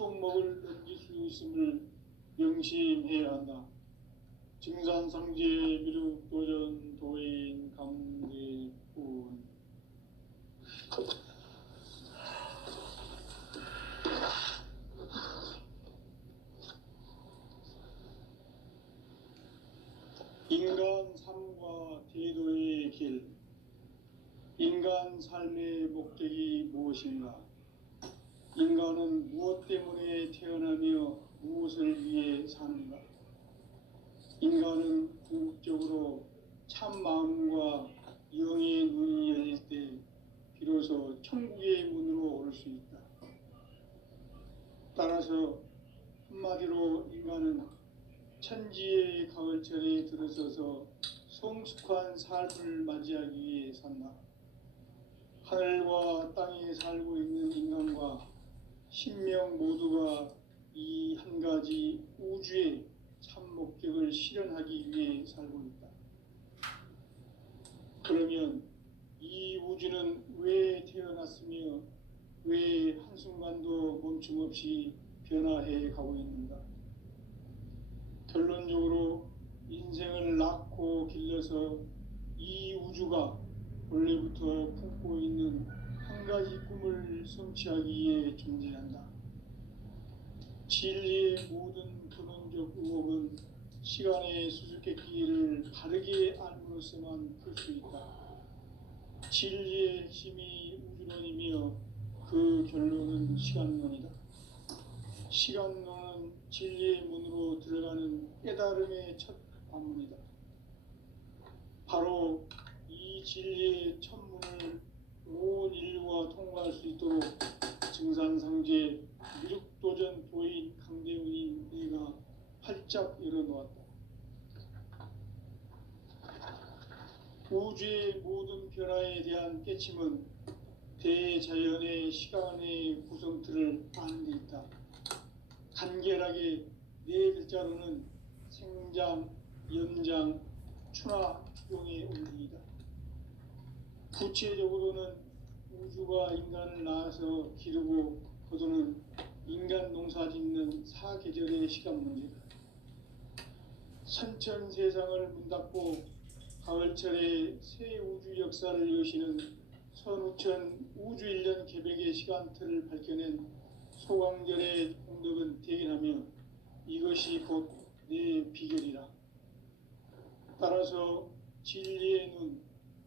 손목을 넘길 수 있음을 명심해야 한다. 증산상제 미륵도전 도인 감대군. 인간 삶과 태도의 길. 인간 삶의 목적이 무엇인가? 인간은 무엇 때문에 태어나며 무엇을 위해 사는가? 인간은 궁극적으로 참 마음과 영의 눈이 열릴 때 비로소 천국의 문으로 오를 수 있다. 따라서 한마디로 인간은 천지의 가을철에 들어서서 성숙한 삶을 맞이하기 위해 산다. 하늘과 땅에 살고 있는 인간과 신명 모두가 이 한 가지 우주의 참 목적을 실현하기 위해 살고 있다. 그러면 이 우주는 왜 태어났으며 왜 한순간도 멈춤 없이 변화해 가고 있는가? 결론적으로 인생을 낳고 길러서 이 우주가 원래부터 품고 있는 한 가지 꿈을 성취하기 위해 존재한다. 진리의 모든 근원적 의혹은 시간의 수수께끼를 바르게 알므로써만 풀 수 있다. 진리의 핵심이 우주론이며 그 결론은 시간론이다. 시간론은 진리의 문으로 들어가는 깨달음의 첫 관문이다. 바로 이 진리의 첫 문을 온 인류가 통과할 수 있도록 증산상제 미륵도전 도인 강대훈이 내가 활짝 열어놓았다. 우주의 모든 변화에 대한 깨침은 대자연의 시간의 구성틀을 아는 데 있다. 간결하게 네 글자로는 생장, 연장, 추나 추동의 원리이다. 구체적으로는 우주가 인간을 낳아서 기르고 거두는 인간 농사 짓는 사계절의 시간 문제다. 선천 세상을 문 닫고 가을철에 새 우주 역사를 여시는 선우천 우주 1년 개백의 시간틀을 밝혀낸 소강절의 공덕은 대견하며 이것이 곧 내 비결이라. 따라서 진리의 눈,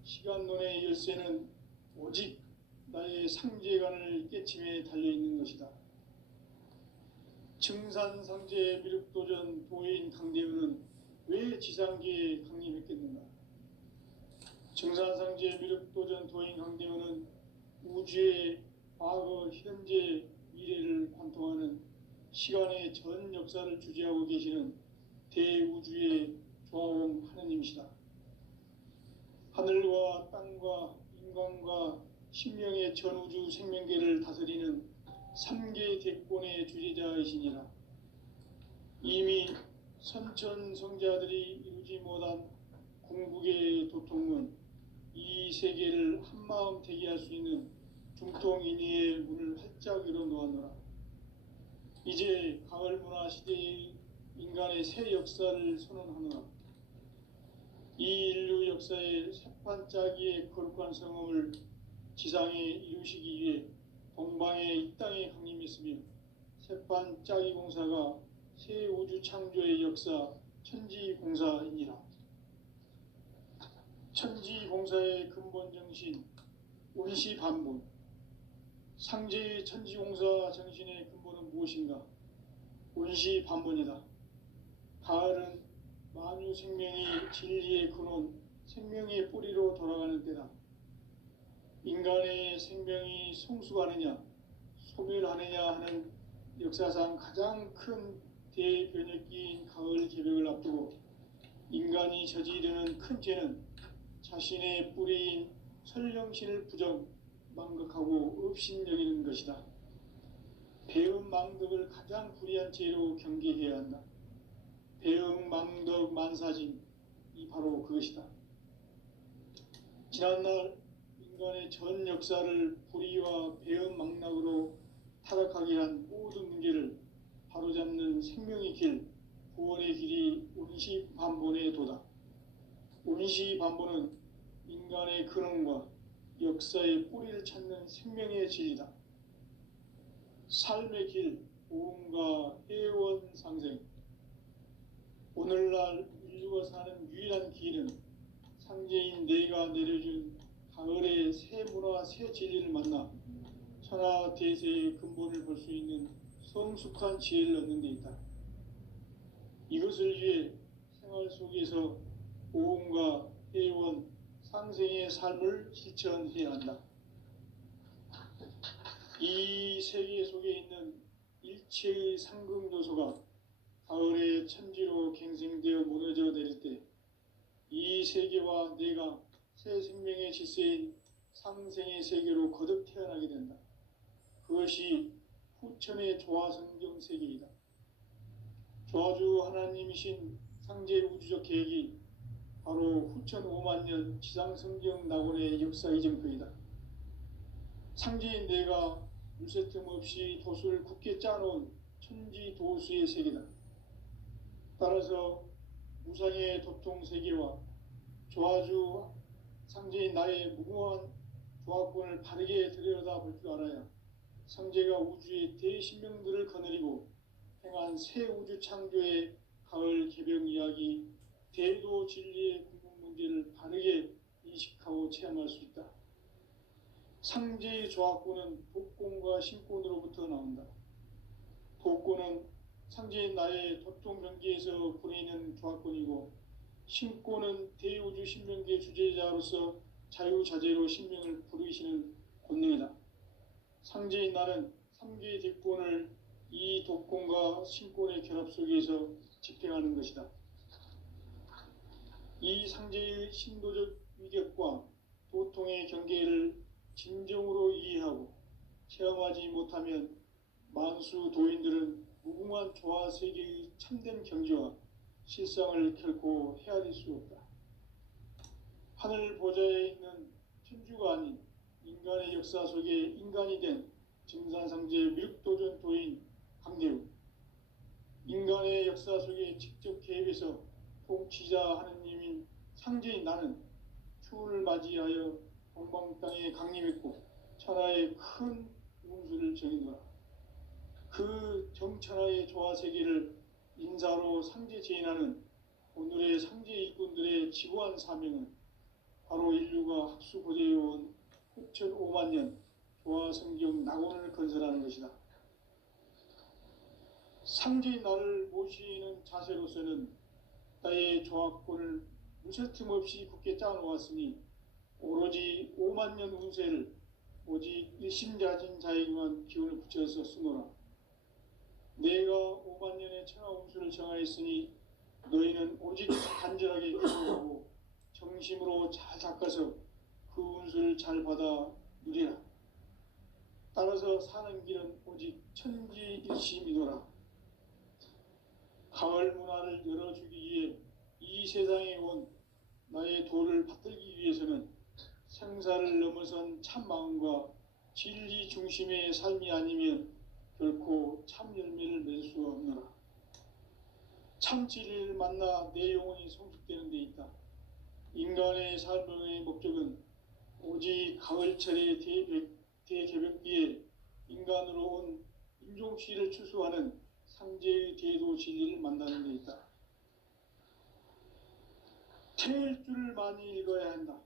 시간론의 열쇠는 오직 나의 상제관을 깨침에 달려있는 것이다. 증산상제 미륵도전 도인 강대훈은 왜 지상계에 강림했겠는가? 증산상제 미륵도전 도인 강대훈은 우주의 과거, 현재, 미래를 관통하는 시간의 전 역사를 주재하고 계시는 대우주의 조화원 하느님이시다. 하늘과 땅과 인간과 신명의 전우주 생명계를 다스리는 3계 대권의 주재자이시니라. 이미 선천성자들이 이루지 못한 궁극의 도통문, 이 세계를 한마음 대기할 수 있는 중통인의의 문을 활짝 열어놓았노라. 이제 가을 문화 시대의 인간의 새 역사를 선언하노라. 이 인류 역사의 새판짜기의 거룩한 성험을 지상에 이루시기 위해 동방의 이 땅에 강림했으며 새판짜기 공사가 새 우주 창조의 역사 천지공사이니라. 천지공사의 근본 정신 운시반본. 상제의 천지공사 정신의 근본은 무엇인가? 운시반본이다. 가을은 만유 생명이 진리의 근원, 생명의 뿌리로 돌아가는 때다. 인간의 생명이 성숙하느냐, 소멸하느냐 하는 역사상 가장 큰 대변혁기인 가을 개벽을 앞두고 인간이 저지르는 큰 죄는 자신의 뿌리인 설령신을 부정, 망각하고 업신여기는 것이다. 배음 망덕을 가장 불의한 죄로 경계해야 한다. 배음 망덕 만사진, 이 바로 그것이다. 지난날 인간의 전 역사를 불의와 배음 망락으로 타락하게 한 모든 문제를 바로잡는 생명의 길, 구원의 길이 운시반본에 도다. 운시반본은 인간의 근원과 역사의 뿌리를 찾는 생명의 진리다. 삶의 길, 보험과 해원 상생. 오늘날 인류가 사는 유일한 길은 상제인 내가 내려준 가을의 새 문화, 새 진리를 만나 천하 대세의 근본을 볼 수 있는 성숙한 지혜를 얻는 데 있다. 이것을 위해 생활 속에서 보험과 해원, 상생의 삶을 실천해야 한다. 이 세계 속에 있는 일체의 상급 요소가 가을의 천지로 갱생되어 무너져 내릴 때 이 세계와 내가 새 생명의 질서인 상생의 세계로 거듭 태어나게 된다. 그것이 후천의 조화성경 세계이다. 조화주 하나님이신 상제 우주적 계획이 바로 후천 5만 년 지상성경 낙원의 역사 이정표이다. 상제인 내가 물새 틈 없이 도수를 굳게 짜놓은 천지 도수의 세계다. 따라서 무상의 도통 세계와 조화주 상제인 나의 무궁한 조화권을 바르게 들여다볼 줄 알아야 상제가 우주의 대신명들을 거느리고 행한 새 우주 창조의 가을 개병 이야기, 대도 진리의 궁극 문제를 바르게 인식하고 체험할 수 있다. 상제의 조화권은 독권과 신권으로부터 나온다. 독권은 상제인 나의 도통 경계에서 부리는 조화권이고, 신권은 대우주 신명계 주제자로서 자유자재로 신명을 부르시는 권능이다. 상제인 나는 3개의 대권을 이 독권과 신권의 결합 속에서 집행하는 것이다. 이 상제의 신도적 위격과 도통의 경계를 진정으로 이해하고 체험하지 못하면 만수 도인들은 무궁한 조화 세계의 참된 경지와 실상을 결코 헤아릴 수 없다. 하늘 보좌에 있는 천주가 아닌 인간의 역사 속에 인간이 된 증산상제 밀도전 도인 강대우, 인간의 역사 속에 직접 개입해서 통치자 하느님인 상제인 나는 추운을 맞이하여 동방 땅에 강림했고 천하의 큰 운수를 정인노라. 그 정천하의 조화 세계를 인사로 상제 제인하는 오늘의 상제 일꾼들의 지고한 사명은 바로 인류가 학수고대해온 후천 5만 년 조화성경 낙원을 건설하는 것이다. 상제인 나를 모시는 자세로서는 나의 조화권을 무쇠틈 없이 굳게 짜놓았으니 오로지 5만 년 운세를 오직 일심자진 자에게만 기운을 붙여서 쓰노라. 내가 5만 년의 천하 운수를 정하였으니 너희는 오직 간절하게 기도하고 정심으로 잘 닦아서 그 운수를 잘 받아 누리라. 따라서 사는 길은 오직 천지일심이노라. 가을 문화를 열어주기 위해 이 세상에 온 나의 도를 받들기 위해서는 생사를 넘어선 참 마음과 진리 중심의 삶이 아니면 결코 참 열매를 맺을 수가 없노라. 참 진리를 만나 내 영혼이 성숙되는 데 있다. 인간의 삶의 목적은 오직 가을철의 대개벽기에 인간으로 온 인종시를 추수하는 상제의 대도 진리를 만나는 데 있다. 태일주를 많이 읽어야 한다.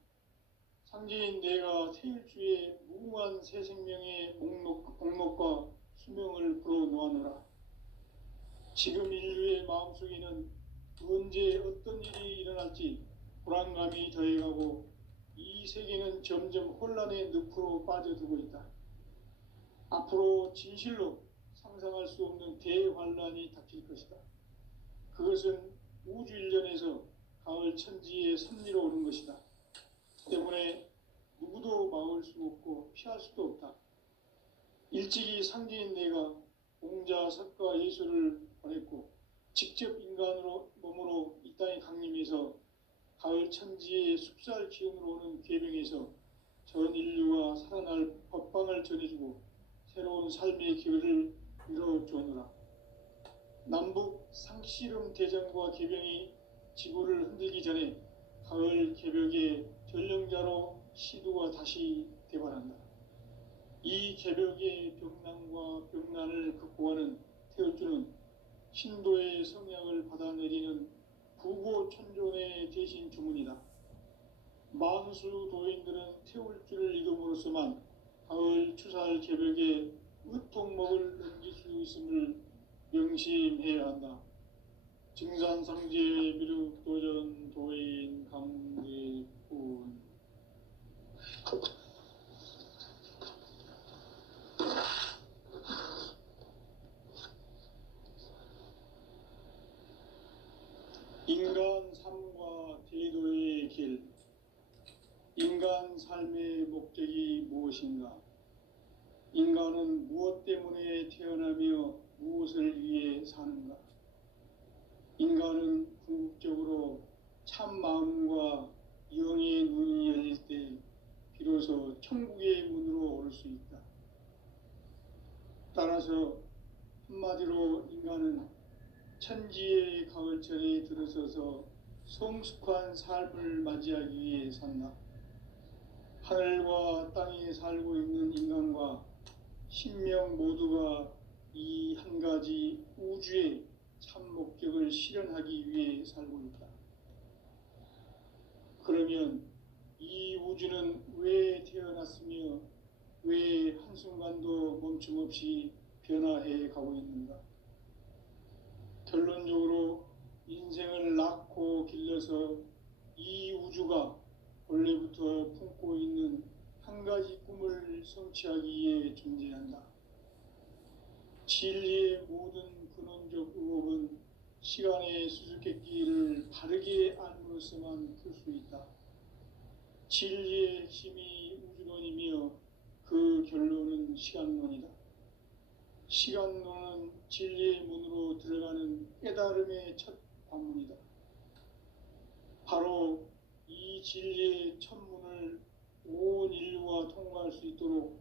상제인 내가 태일주의 무궁한 새 생명의 목록과 수명을 불어놓아노라. 지금 인류의 마음속에는 언제 어떤 일이 일어날지 불안감이 더해가고 이 세계는 점점 혼란의 늪으로 빠져들고 있다. 앞으로 진실로 상상할 수 없는 대환란이 닥칠 것이다. 그것은 우주 일련에서 가을 천지의 섭리로 오는 것이다. 때문에 누구도 막을 수 없고 피할 수도 없다. 일찍이 상제인 내가 공자, 석가, 예수를 보냈고 직접 인간으로 몸으로 이 땅에 강림해서 가을 천지의 숲살 기운으로 오는 계병에서 전 인류가 살아날 법방을 전해주고 새로운 삶의 기회를 열어주었노라. 남북 상씨름 대전과 개병이 지구를 흔들기 전에 가을 개벽의 전령자로 시두가 다시 대발한다. 이 개벽의 병난과 병난을 극복하는 태울주는 신도의 성약을 받아내리는 부고천존의 대신 주문이다. 만수 도인들은 태울주를 읽음으로써만 가을 추살 개벽의 의통목을 넘길 수 있음을 명심해야 한다. 증산상제 미륵도전 도인 강대군. 인간 삶과 대도의 길. 인간 삶의 목적이 무엇인가? 인간은 무엇 때문에 태어나며 무엇을 위해 사는가? 인간은 궁극적으로 참 마음과 영의 눈이 열릴 때 비로소 천국의 문으로 올 수 있다. 따라서 한마디로 인간은 천지의 가을철에 들어서서 성숙한 삶을 맞이하기 위해 산다. 하늘과 땅에 살고 있는 인간과 신명 모두가 이 한 가지 우주의 참 목적을 실현하기 위해 살고 있다. 그러면 이 우주는 왜 태어났으며 왜 한순간도 멈춤없이 변화해 가고 있는가? 결론적으로 인생을 낳고 길러서 이 우주가 원래부터 품고 있는 한 가지 꿈을 성취하기 위해 존재한다. 진리의 모든 근원적 의혹은 시간의 수수께끼를 바르게 알므로써만 풀 수 있다. 진리의 핵심이 우주론이며 그 결론은 시간론이다. 시간론은 진리의 문으로 들어가는 깨달음의 첫 관문이다. 바로 이 진리의 첫 문을 온 인류가 통과할 수 있도록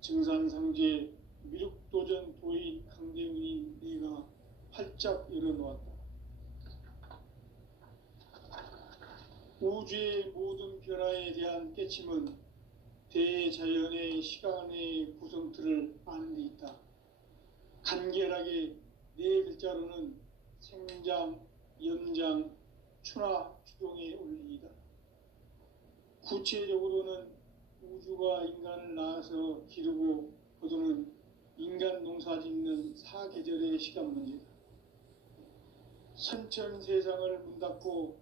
증산상제 미륵도전 도인 강대훈이 내가 활짝 열어놓았다. 우주의 모든 변화에 대한 깨침은 대자연의 시간의 구성틀을 아는 데 있다. 간결하게 네 글자로는 생장, 연장, 추나 추동의 원리이다. 구체적으로는 우주가 인간을 낳아서 기르고 거두는 인간 농사 짓는 사계절의 시간 문제다. 선천 세상을 문 닫고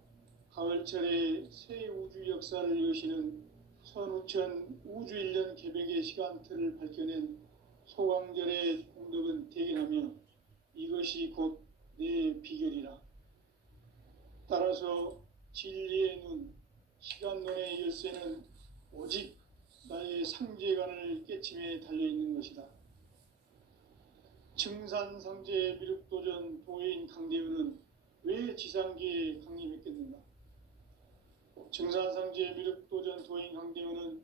가을철에 새 우주 역사를 여시는 선우천 우주일년 개벽의 시간틀을 밝혀낸 소강절의 공덕은 대견하며 이것이 곧 내 비결이라. 따라서 진리의 눈, 시간론의 열쇠는 오직 나의 상제관을 깨침에 달려있는 것이다. 증산상제 미륵도전 도인 강대훈은 왜 지상계에 강림했겠는가? 증산상제 미륵도전 도인 강대훈은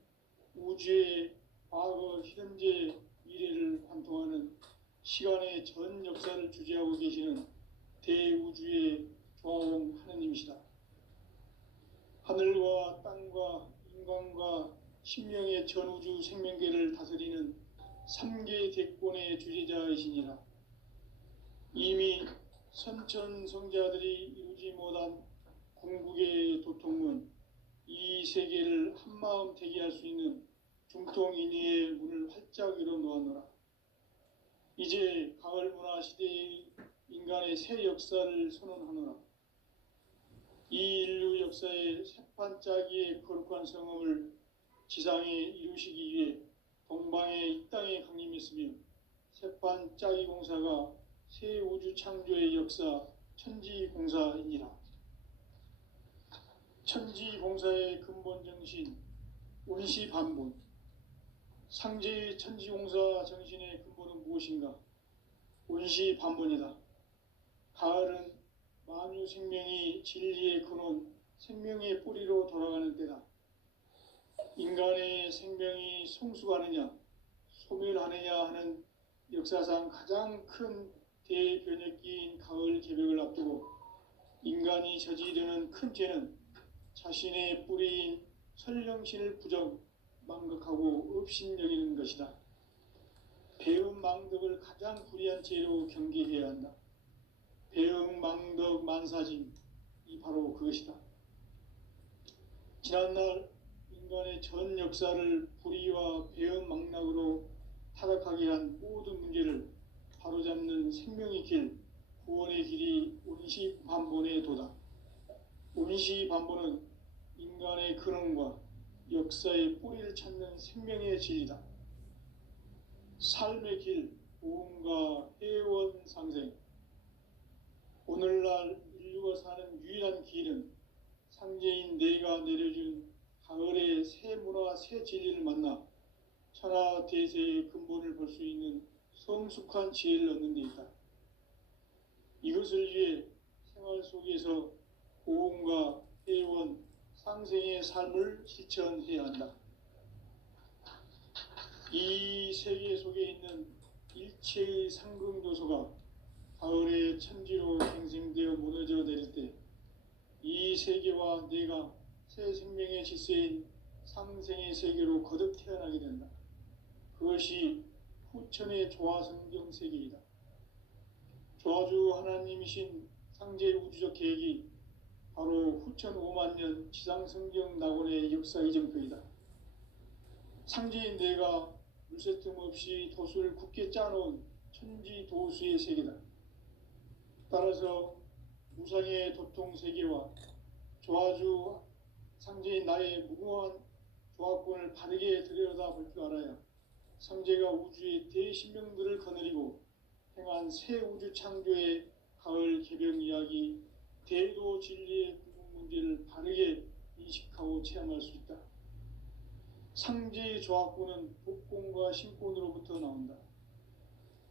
우주의 과거, 현재, 미래를 관통하는 시간의 전 역사를 주재하고 계시는 대우주의 조화원 하느님이시다. 하늘과 땅과 인간과 신명의 전우주 생명계를 다스리는 3계 대권의 주재자이시니라. 이미 선천성자들이 이루지 못한 궁극의 도통은 이 세계를 한마음 되게 할 수 있는 중통인의의 문을 활짝 열어놓았노라. 이제 가을 문화 시대의 인간의 새 역사를 선언하노라. 이 인류 역사의 새판짜기의 거룩한 성음을 지상에 이루시기 위해 동방의 이 땅에 강림했으며 새판짜기 공사가 새 우주 창조의 역사 천지공사이니라. 천지공사의 근본 정신 운시반본. 상제의 천지공사 정신의 근본은 무엇인가? 운시반본이다. 가을은 만유 생명이 진리의 근원, 생명의 뿌리로 돌아가는 때다. 인간의 생명이 성숙하느냐, 소멸하느냐 하는 역사상 가장 큰 대변혁기인 가을 개벽을 앞두고 인간이 저지르는 큰 죄는 자신의 뿌리인 설령신을 부정, 망각하고 업신여기는 것이다. 배은망덕을 가장 불의한 죄로 경계해야 한다. 배은망덕 만사짐이 바로 그것이다. 지난날 인간의 전 역사를 불의와 배은망락으로 타락하게 한 모든 문제를 바로잡는 생명의 길, 구원의 길이 운시반본의 도다. 운시반본은 인간의 근원과 역사의 뿌리를 찾는 생명의 진리다. 삶의 길, 보험과 회원 상생. 오늘날 인류가 사는 유일한 길은 상제인 내가 내려준 가을의 새 문화, 새 진리를 만나 천하 대세의 근본을 볼 수 있는 성숙한 지혜를 얻는 데 있다. 이것을 위해 생활 속에서 보험과 회원, 상생의 삶을 실천해야 한다. 이 세계 속에 있는 일체의 상급 요소가 가을의 천지로 갱생되어 무너져 내릴 때 이 세계와 내가 새 생명의 질서인 상생의 세계로 거듭 태어나게 된다. 그것이 후천의 조화성경 세계이다. 조화주 하나님이신 상제의 우주적 계획이 바로 후천 5만 년 지상성경 낙원의 역사 이정표이다. 상제인 내가 물새 틈 없이 도수를 굳게 짜놓은 천지 도수의 세계다. 따라서 무상의 도통 세계와 조화주 상제인 나의 무궁한 조화권을 바르게 들여다볼 줄 알아야 상제가 우주의 대신명들을 거느리고 행한 새 우주 창조의 가을 개벽 이야기, 대도 진리의 궁극 문제를 바르게 인식하고 체험할 수 있다. 상제의 조화권은 복권과 신권으로부터 나온다.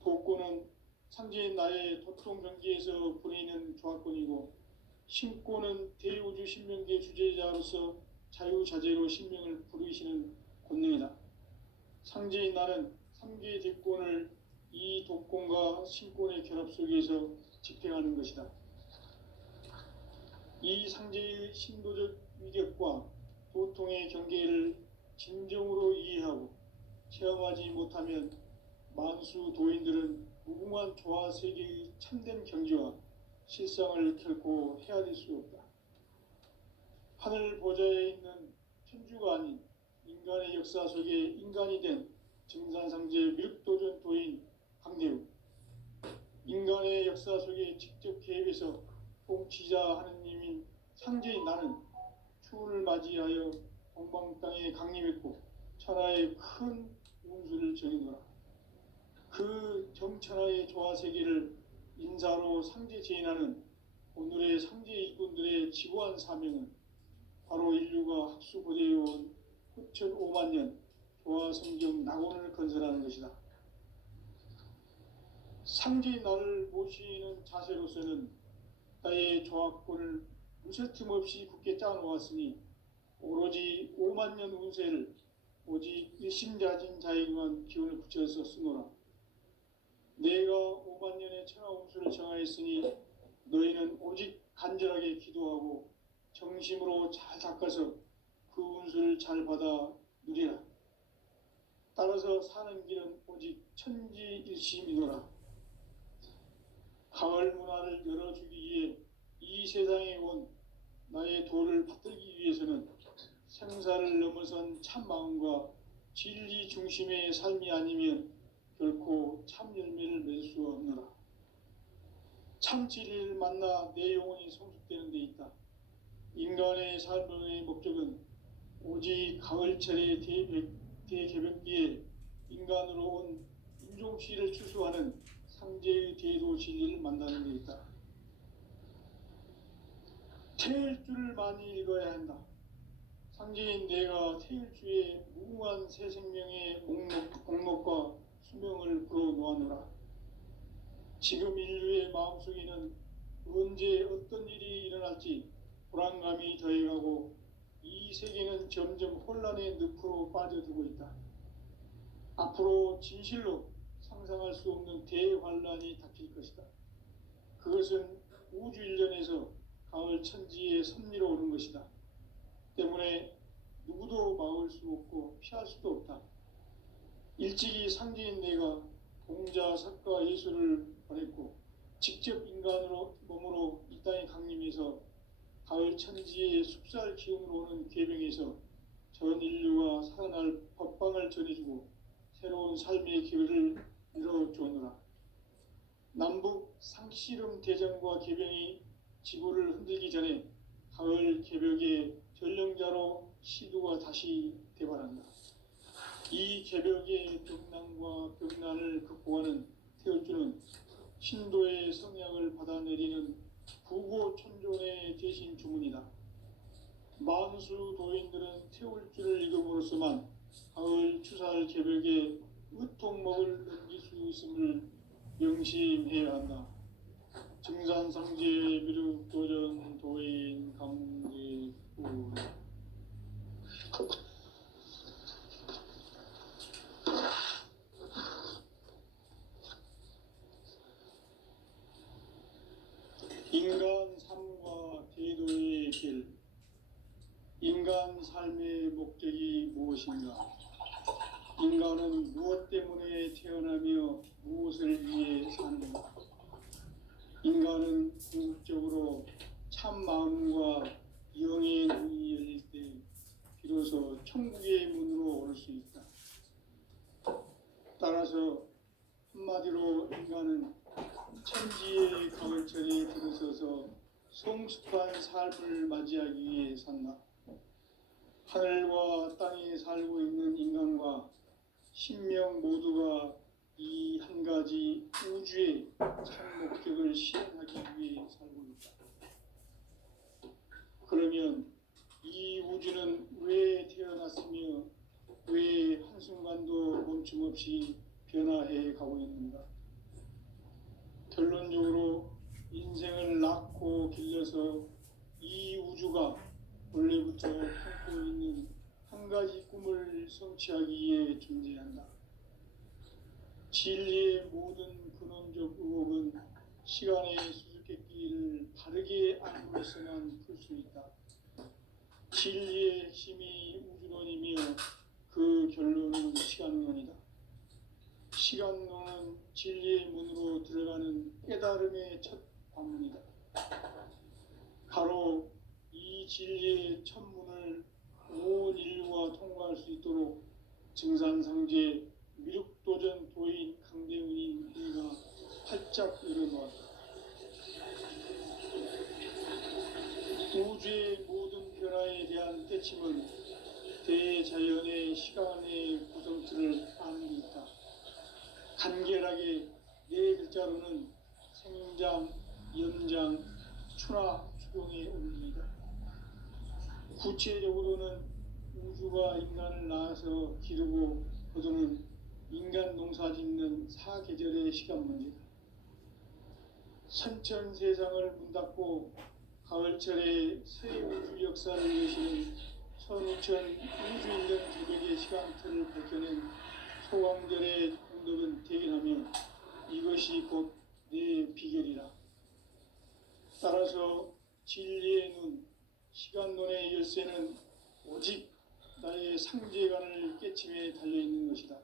복권은 상제인 나의 도통 경계에서 부리는 조화권이고, 신권은 대우주 신명계 주제자로서 자유자재로 신명을 부르시는 권능이다. 상제인 나는 3개의 대권을 이 독권과 신권의 결합 속에서 집행하는 것이다. 이 상제의 신도적 위격과 도통의 경계를 진정으로 이해하고 체험하지 못하면 만수 도인들은 무궁한 조화 세계의 참된 경지와 실상을 결코 헤아릴 수 없다. 하늘 보좌에 있는 천주가 아닌 인간의 역사 속에 인간이 된 증산상제 밀도전 도인 강대우, 인간의 역사 속에 직접 개입해서 통치자 하느님인 상제인 나는 추운을 맞이하여 동방 땅에 강림했고 천하의 큰 운수를 정해놓아. 그 정천하의 조화 세계를 인사로 상제 제인하는 오늘의 상제 일꾼들의 지고한 사명은 바로 인류가 학수고대해온 후천 5만 년 조화 성경 낙원을 건설하는 것이다. 상제인 나를 모시는 자세로서는 나의 조화권을 무쇠틈 없이 굳게 짜놓았으니 오로지 5만 년 운세를 오직 일심자진 자에게만 기운을 붙여서 쓰노라. 내가 5만 년의 천하 운수를 정하였으니 너희는 오직 간절하게 기도하고 정심으로 잘 닦아서 그 운수를 잘 받아 누리라. 따라서 사는 길은 오직 천지일심이노라. 가을 문화를 열어주기 위해 이 세상에 온 나의 도를 받들기 위해서는 생사를 넘어선 참 마음과 진리 중심의 삶이 아니면 결코 참 열매를 맺을 수 없노라. 참 진리를 만나 내 영혼이 성숙되는 데 있다. 인간의 삶의 목적은 오직 가을철의 대개벽기에 인간으로 온 인종씨를 추수하는 상제의 대도 진리를 만나는 데 있다. 태일주를 많이 읽어야 한다. 상제인 내가 태일주의 무궁한 새 생명의 목록과 수명을 불어놓아노라. 지금 인류의 마음속에는 언제 어떤 일이 일어날지 불안감이 더해가고 이 세계는 점점 혼란의 늪으로 빠져들고 있다. 앞으로 진실로 상상할 수 없는 대환란이 닥칠 것이다. 그것은 우주 일련에서 가을 천지의 섭리로 오는 것이다. 때문에 누구도 막을 수 없고 피할 수도 없다. 일찍이 상제인 내가 공자, 석가, 예수를 보냈고 직접 인간으로 몸으로 이 땅에 강림해서 가을 천지의 숲살 기운으로 오는 궤병에서 전 인류가 살아날 법방을 전해주고 새로운 삶의 기회를 열어주오노라. 남북 상씨름 대전과 개병이 지구를 흔들기 전에 가을 개벽의 전령자로 시두가 다시 대발한다. 이 개벽의 병난과 병난을 극복하는 태울주는 신도의 성약을 받아내리는 부고천존의 대신 주문이다. 만수 도인들은 태울주를 읽음으로써만 가을 추살 개벽에 으통먹을 넘길 수 있음을 명심해야 한다. 증산상제 미륵 도전 도인 감리우. 인간 삶과 대도의 길. 인간 삶의 목적이 무엇인가? 인간은 무엇 때문에 태어나며 무엇을 위해 사는가? 인간은 궁극적으로 참 마음과 영의 문이 열릴 때 비로소 천국의 문으로 오를 수 있다. 따라서 한마디로 인간은 천지의 가을철에 들어서서 성숙한 삶을 맞이하기 위해 산다. 하늘과 땅에 살고 있는 인간과 신명 모두가 이 한 가지 우주의 참 목적을 실현하기 위해 살고 있다. 그러면 이 우주는 왜 태어났으며 왜 한순간도 멈춤없이 변화해 가고 있는가? 결론적으로 인생을 낳고 길러서 이 우주가 원래부터 품고 있는 한 가지 꿈을 성취하기 위해 존재한다. 진리의 모든 근원적 의혹은 시간의 수수께끼를 바르게 알므로서만 풀 수 있다. 진리의 핵심이 우주론이며 그 결론은 시간론이다. 시간론은 진리의 문으로 들어가는 깨달음의 첫 관문이다. 가로 이 진리의 첫 문을 온 인류가 통과할 수 있도록 증산상제 미륵도전 도인 강대훈이 내가 활짝 열어놓았다. 우주의 모든 변화에 대한 때침은 대자연의 시간의 구성틀을 아는 데 있다. 간결하게 네 글자로는 생장, 연장, 추나 추동의 원리이다. 구체적으로는 우주가 인간을 낳아서 기르고 거두는 인간 농사 짓는 사계절의 시간 문제다. 선천 세상을 문 닫고 가을철에 새 우주 역사를 여시는 선우천 우주인간 개벽의 시간틀을 밝혀낸 소광절의 공덕은 대견하며 이것이 곧 내 비결이라. 따라서 진리의 눈, 시간론의 열쇠는 오직 나의 상제관을 깨침에 달려있는 것이다.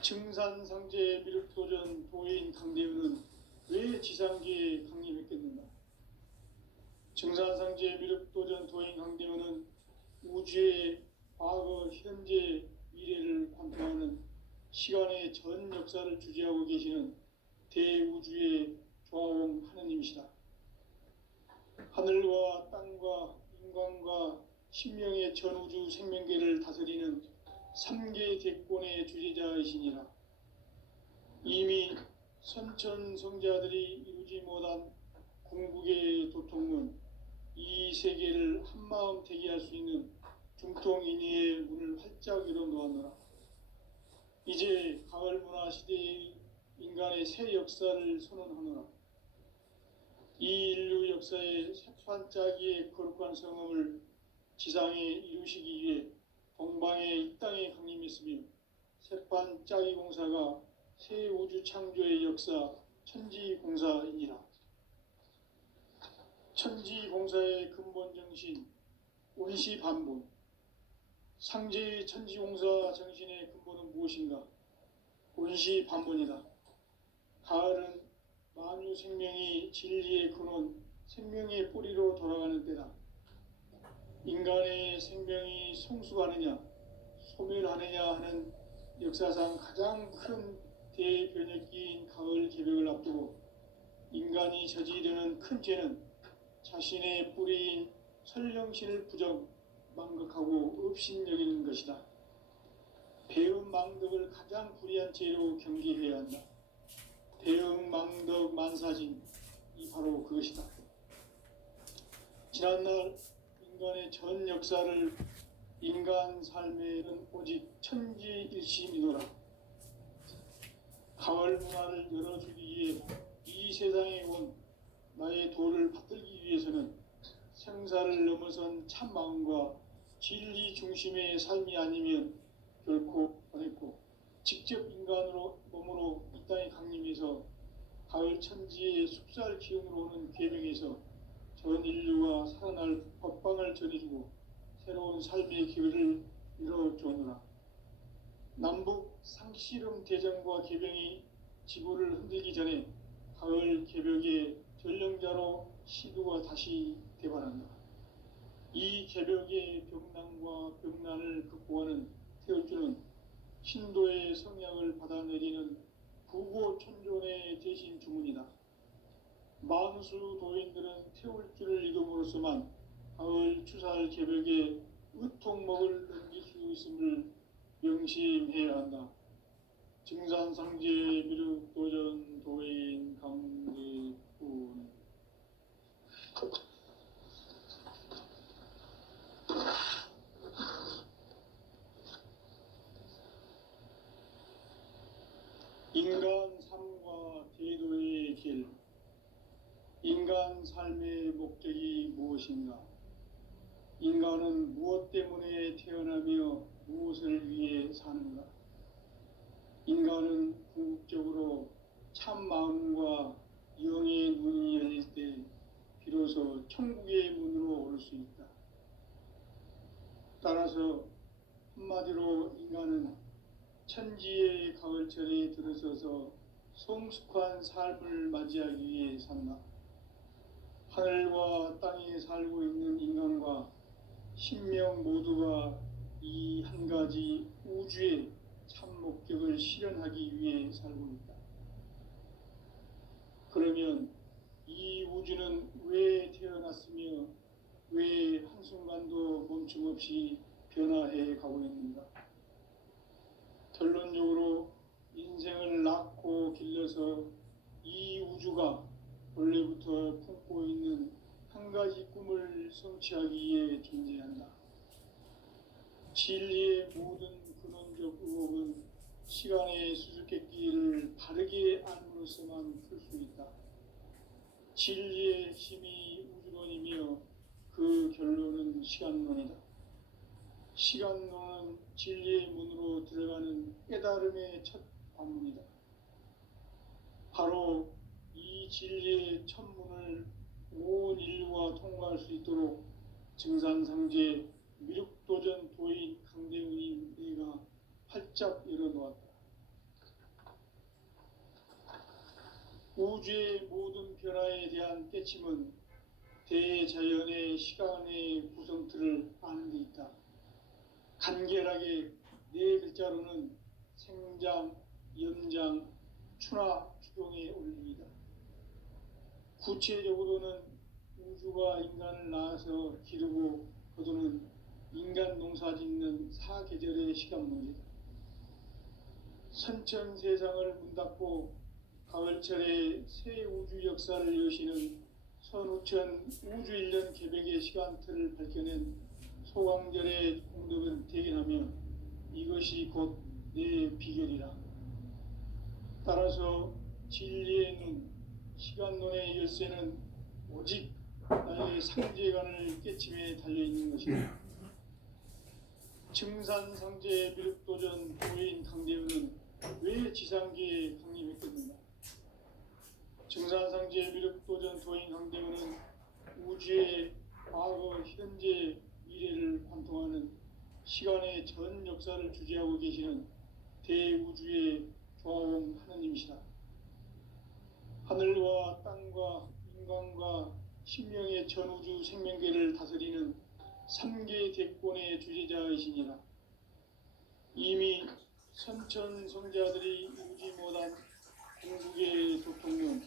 증산상제 미륵도전 도인 강대훈은 왜 지상계에 강림했겠는가? 증산상제 미륵도전 도인 강대훈은 우주의 과거, 현재, 미래를 관통하는 시간의 전 역사를 주재하고 계시는 대우주의 조화원 하느님이시다. 하늘과 땅과 인간과 신명의 전우주 생명계를 다스리는 3계 대권의 주재자이시니라. 이미 선천성자들이 이루지 못한 궁극의 도통문, 이 세계를 한마음 대기할 수 있는 중통인의의 문을 활짝 열어놓았노라. 이제 가을 문화 시대의 인간의 새 역사를 선언하노라. 이 인류 역사의 새판짜기의 거룩한 성음을 지상에 이루시기 위해 동방의 이 땅에 강림했으며 새판 짜기 공사가 새 우주 창조의 역사 천지공사이니라. 천지공사의 근본 정신 원시반본. 상제의 천지공사 정신의 근본은 무엇인가? 원시반본이다. 가을은 만유 생명이 진리의 근원, 생명의 뿌리로 돌아가는 때다. 인간의 생명이 성숙하느냐, 소멸하느냐 하는 역사상 가장 큰 대변혁기인 가을 개벽을 앞두고 인간이 저지르는 큰 죄는 자신의 뿌리인 설령신을 부정, 망각하고 업신여기는 것이다. 배은망덕을 가장 불의한 죄로 경계해야 한다. 배은망덕 만사진, 이 바로 그것이다. 지난날 인간의 전 역사를 인간 삶에는 오직 천지일심이노라. 가을 문화를 열어주기 위해 이 세상에 온 나의 도를 받들기 위해서는 생사를 넘어선 참마음과 진리 중심의 삶이 아니면 결코 어렵고, 직접 인간으로 몸으로 이 땅에 강림해서 가을 천지의 숲살 기운으로 오는 계명에서 전 인류가 살아날 법방을 전해주고 새로운 삶의 기회를 열어주느라. 남북 상씨름 대전과 계병이 지구를 흔들기 전에 가을 개벽의 전령자로 시도가 다시 대발한다. 이 개벽의 병난과 병난을 극복하는 태울주는 신도의 성약을 받아내리는 부고천존의 대신 주문이다. 만수 도인들은 태울주를 읽음으로써만 가을 추살 개벽에 의통목을 넘길 수 있음을 명심해야 한다. 증산상제 미륵도전 도인 강대군. 인간 삶과 대도의 길. 인간 삶의 목적이 무엇인가? 인간은 무엇 때문에 태어나며 무엇을 위해 사는가? 인간은 궁극적으로 참 마음과 영의 눈이 열릴 때 비로소 천국의 문으로 올 수 있다. 따라서 한마디로 인간은 천지의 가을철에 들어서서 성숙한 삶을 맞이하기 위해 산다. 하늘과 땅에 살고 있는 인간과 신명 모두가 이 한 가지 우주의 참 목적을 실현하기 위해 살고 있다. 그러면 이 우주는 왜 태어났으며 왜 한순간도 멈춤 없이 변화해 가고 있는가? 결론적으로 인생을 낳고 길러서 이 우주가 원래부터 품고 있는 한 가지 꿈을 성취하기 위해 존재한다. 진리의 모든 근원적 의혹은 시간의 수수께끼를 바르게 알므로써만 풀 수 있다. 진리의 핵심이 우주론이며 그 결론은 시간론이다. 시간론은 진리의 문으로 들어가는 깨달음의 첫 관문이다. 바로 이 진리의 첫 문을 온 인류가 통과할 수 있도록 증산상제 미륵도전 도인 강대훈이 내가 활짝 열어놓았다. 우주의 모든 변화에 대한 깨침은 대자연의 시간의 구성틀을 아는 데 있다. 간결하게 네 글자로는 생장, 연장, 추나 추동의 원리이다. 구체적으로는 우주가 인간을 낳아서 기르고 거두는 인간 농사 짓는 사계절의 시간 문제다. 선천 세상을 문 닫고 가을철에 새 우주 역사를 여시는 선우천 우주 1년 개벽의 시간틀을 밝혀낸 소강절의 공덕은 대견하며 이것이 곧 내 비결이라. 따라서 진리의 눈, 시간론의 열쇠는 오직 나의 상제관을 깨침에 달려있는 것이다. 증산상제 미륵도전 도인 강대우는 왜 지상계에 강림했겠는가? 증산상제 미륵도전 도인 강대우는 우주의 과거, 현재, 미래를 관통하는 시간의 전 역사를 주재하고 계시는 대우주의 조화원 하느님이시다. 하늘과 땅과 인간과 신명의 전우주 생명계를 다스리는 3계 대권의 주재자이시니라. 이미 선천성자들이 이루지 못한 궁극의 도통론,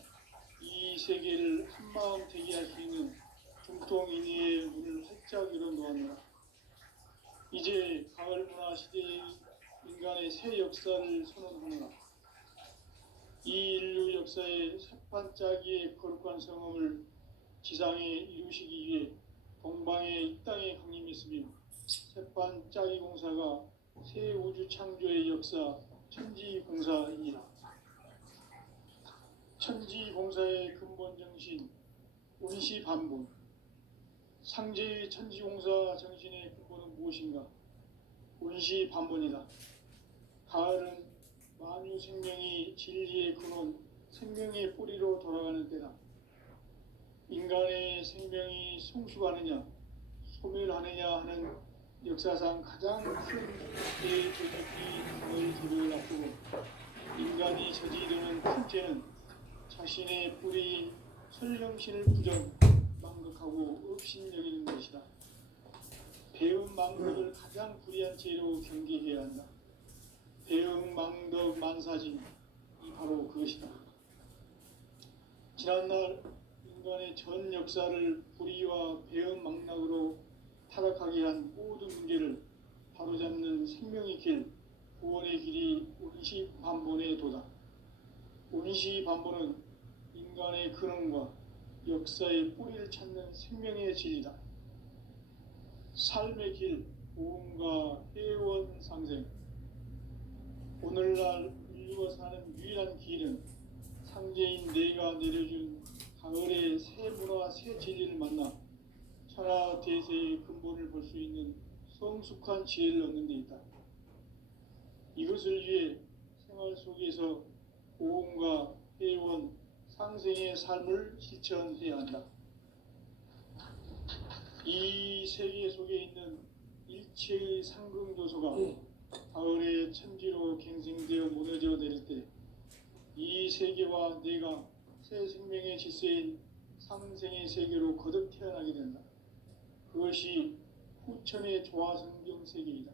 이 세계를 한마음 되게 할 수 있는 중통인의의 문을 활짝 열어놓았노라. 이제 가을 문화 시대의 인간의 새 역사를 선언하노라. 이 인류 역사의 새반짝이의 거룩한 성험을 지상에 이루시기 위해 동방의 이 땅에 강림했으며 새반짝이 공사가 새 우주 창조의 역사 천지공사이니라. 천지공사의 근본 정신 온시반본. 상제의 천지공사 정신의 근본은 무엇인가? 온시반본이다. 가을은 만유 생명이 진리의 근원, 생명의 뿌리로 돌아가는 때다. 인간의 생명이 성숙하느냐, 소멸하느냐 하는 역사상 가장 큰 대조직이 가을 계획을 앞두고 인간이 저지르는 큰 죄는 자신의 뿌리인 설령신을 부정, 망극하고 업신여기는 것이다. 배음 망덕을 가장 불의한 죄로 경계해야 한다. 배음 망덕 만사진, 이 바로 그것이다. 지난날 인간의 전 역사를 불의와 배음 망락으로 타락하게 한 모든 문제를 바로잡는 생명의 길, 구원의 길이 온시반본의 도다. 온시반본은 인간의 근원과 역사의 뿌리를 찾는 생명의 진리다. 삶의 길, 보험과 회원 상생. 오늘날 인류가 사는 유일한 길은 상제인 내가 내려준 가을의 새 문화, 새 진리를 만나 천하 대세의 근본을 볼 수 있는 성숙한 지혜를 얻는 데 있다. 이것을 위해 생활 속에서 보험과 회원, 상생의 삶을 실천해야 한다. 이 세계 속에 있는 일체의 상금요소가 가을의 천지로 갱생되어 무너져 내릴 때 이 세계와 내가 새 생명의 질서인 상생의 세계로 거듭 태어나게 된다. 그것이 후천의 조화성경 세계이다.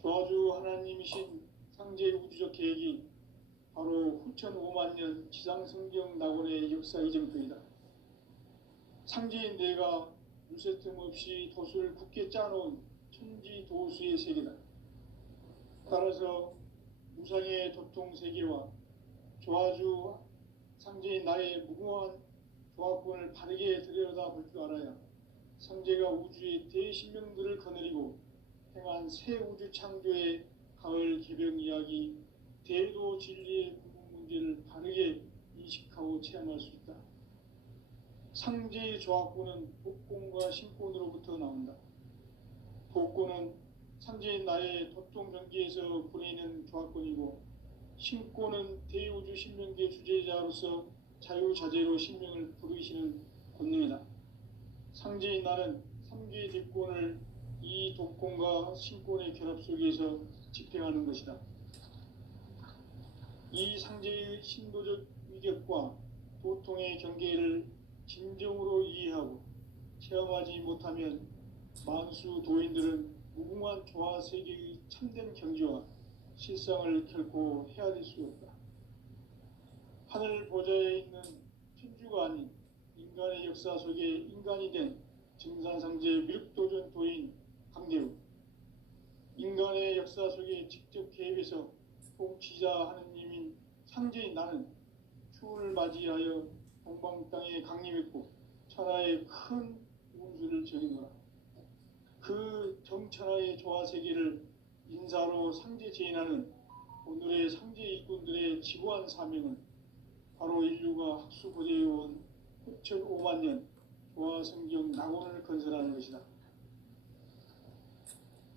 조화주 하나님이신 상제의 우주적 계획이 바로 후천 5만 년 지상성경 낙원의 역사 이정표이다. 상제인 내가 물새틈 없이 도수를 굳게 짜놓은 천지도수의 세계다. 따라서 무상의 도통 세계와 조화주 상제인 나의 무궁한 조화권을 바르게 들여다볼 줄 알아야 상제가 우주의 대신명들을 거느리고 행한 새 우주 창조의 가을 개병 이야기, 대도 진리의 구분 문제를 바르게 인식하고 체험할 수 있다. 상제의 조화권은 복권과 신권으로부터 나온다. 복권은 상제인 나의 도통 경계에서 보내는 조화권이고, 신권은 대우주 신명계 주제자로서 자유자재로 신명을 부르시는 권능이다. 상제인 나는 3개 대권을 이 독권과 신권의 결합 속에서 집행하는 것이다. 이 상제의 신도적 위격과 도통의 경계를 진정으로 이해하고 체험하지 못하면 만수 도인들은 무궁한 조화 세계의 참된 경지와 실상을 결코 헤아릴 수 없다. 하늘 보좌에 있는 천주가 아닌 인간의 역사 속에 인간이 된 증산상제 미륵도전 도인 강대우, 인간의 역사 속에 직접 개입해서 통치자 하느님인 상제인 나는 추운을 맞이하여 동방 땅에 강림했고 천하의 큰 운수를 정해노라. 그 정천하의 조화 세계를 인사로 상제 제인하는 오늘의 상제 일꾼들의 지고한 사명은 바로 인류가 학수 고대해온 6,5만 년 조화 성경 낙원을 건설하는 것이다.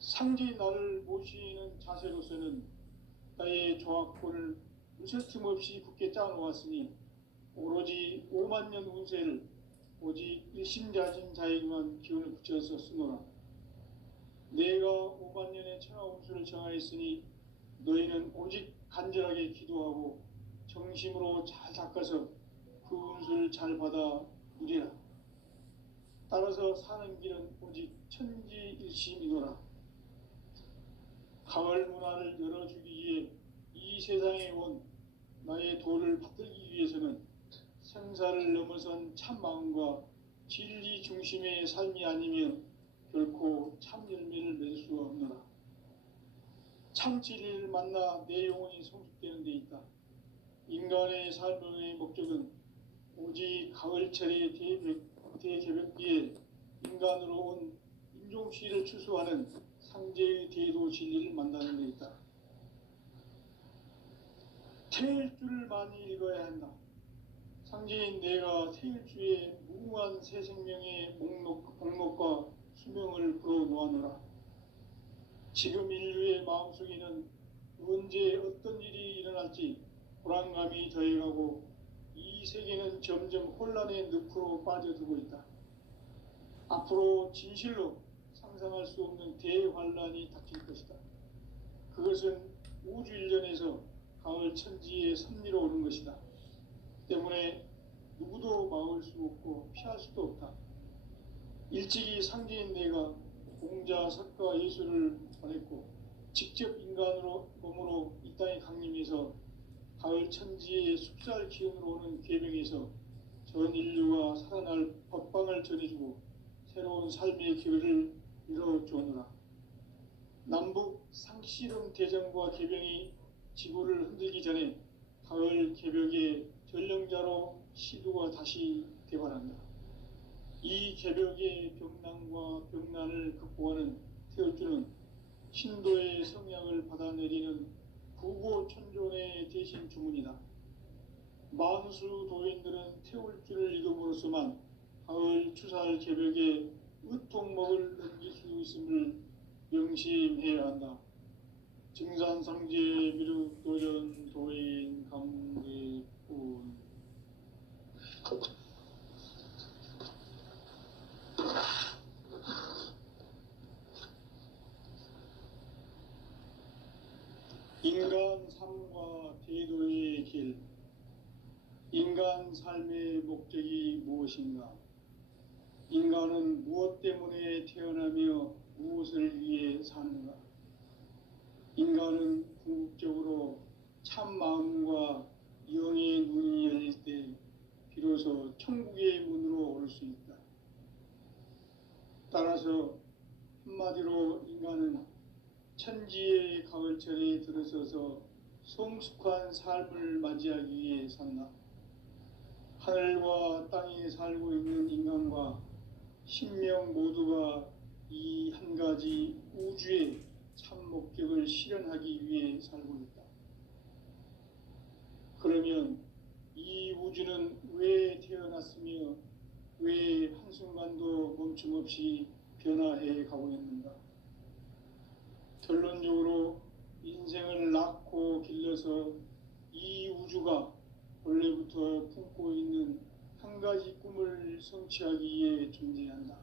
상지 나를 모시는 자세로서는 나의 조합권을 무설틈 없이 굳게 짜놓았으니 오로지 5만 년 운세를 오직 일심자진 자에게만 기운을 붙여서 쓰노라. 내가 5만 년의 천하 운수를 정하였으니 너희는 오직 간절하게 기도하고 정심으로 잘 닦아서 그 운수를 잘 받아 누리라. 따라서 사는 길은 오직 천지일심이노라. 가을 문화를 열어주기 위해 이 세상에 온 나의 도를 받들기 위해서는 생사를 넘어선 참 마음과 진리 중심의 삶이 아니면 결코 참 열매를 맺을 수가 없노라. 참 진리를 만나 내 영혼이 성숙되는 데 있다. 인간의 삶의 목적은 오직 가을철의 대개벽기에 인간으로 온 인종시를 추수하는 상제의 대도 진리를 만나는 데 있다. 태일주를 많이 읽어야 한다. 상제인 내가 태일주의 무궁한 새 생명의 목록과 수명을 불어놓아노라. 지금 인류의 마음속에는 언제 어떤 일이 일어날지 불안감이 더해가고 이 세계는 점점 혼란의 늪으로 빠져들고 있다. 앞으로 진실로 상상할 수 없는 대환란이 닥칠 것이다. 그것은 우주 일련에서 가을 천지의 섭리로 오는 것이다. 때문에 누구도 막을 수 없고 피할 수도 없다. 일찍이 상제인 내가 공자, 석가, 예수를 보냈고 직접 인간으로 몸으로 이 땅에 강림해서 가을 천지의 숲살 기운으로 오는 계명에서 전 인류가 살아날 법방을 전해주고 새로운 삶의 기회를 이뤄주오노라. 남북 상씨름 대전과 개병이 지구를 흔들기 전에 가을 개벽의 전령자로 시두가 다시 개발한다. 이 개벽의 병난과 병난을 극복하는 태울주는 신도의 성향을 받아내리는 구고천존의 대신 주문이다. 만수 도인들은 태울주를 읽음으로써만 가을 추살 개벽의 의통목을 넘길 수 있음을 명심해야 한다. 증산상제 미륵도전 도인 감리꾼. 인간 삶과 대도의 길. 인간 삶의 목적이 무엇인가? 인간은 무엇 때문에 태어나며 무엇을 위해 사는가? 인간은 궁극적으로 참 마음과 영의 눈이 열릴 때 비로소 천국의 문으로 올 수 있다. 따라서 한마디로 인간은 천지의 가을철에 들어서서 성숙한 삶을 맞이하기 위해 산다. 하늘과 땅에 살고 있는 인간과 신명 모두가 이 한 가지 우주의 참 목적을 실현하기 위해 살고 있다. 그러면 이 우주는 왜 태어났으며 왜 한순간도 멈춤없이 변화해 가고 있는가? 결론적으로 인생을 낳고 길러서 이 우주가 원래부터 품고 있는 한 가지 꿈을 성취하기 위해 존재한다.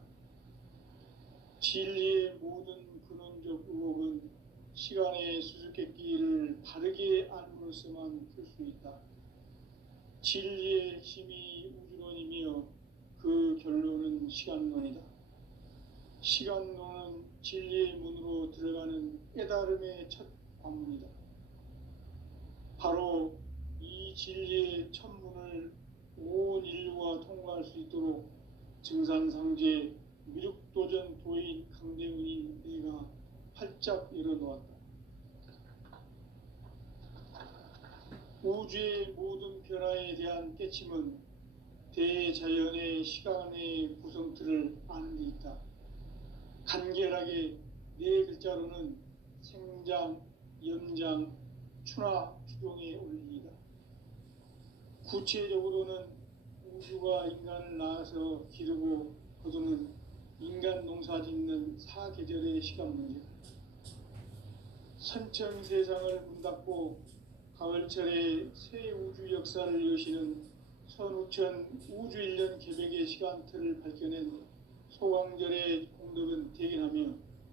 진리의 모든 근원적 의혹은 시간의 수수께끼를 바르게 알므로써만 풀 수 있다. 진리의 핵심이 우주론이며 그 결론은 시간론이다. 시간론은 진리의 문으로 들어가는 깨달음의 첫 관문이다. 바로 이 진리의 첫 문을 온 인류가 통과할 수 있도록 증산상제 미륵도전 도인 강대훈이 내가 활짝 열어놓았다. 우주의 모든 변화에 대한 깨침은 대자연의 시간의 구성틀을 아는 데 있다. 간결하게 네 글자로는 생장, 염장, 추나, 추동의 원리이다. 구체적으로는 우주가 인간을 낳아서 기르고 거두는 인간 농사 짓는 사계절의 시간 문제다. 선청 세상을 문 닫고 가을철에 새 우주 역사를 여시는 선우천 우주일년 개벽의 시간틀을 밝혀낸 소강절의 공덕은 대견하며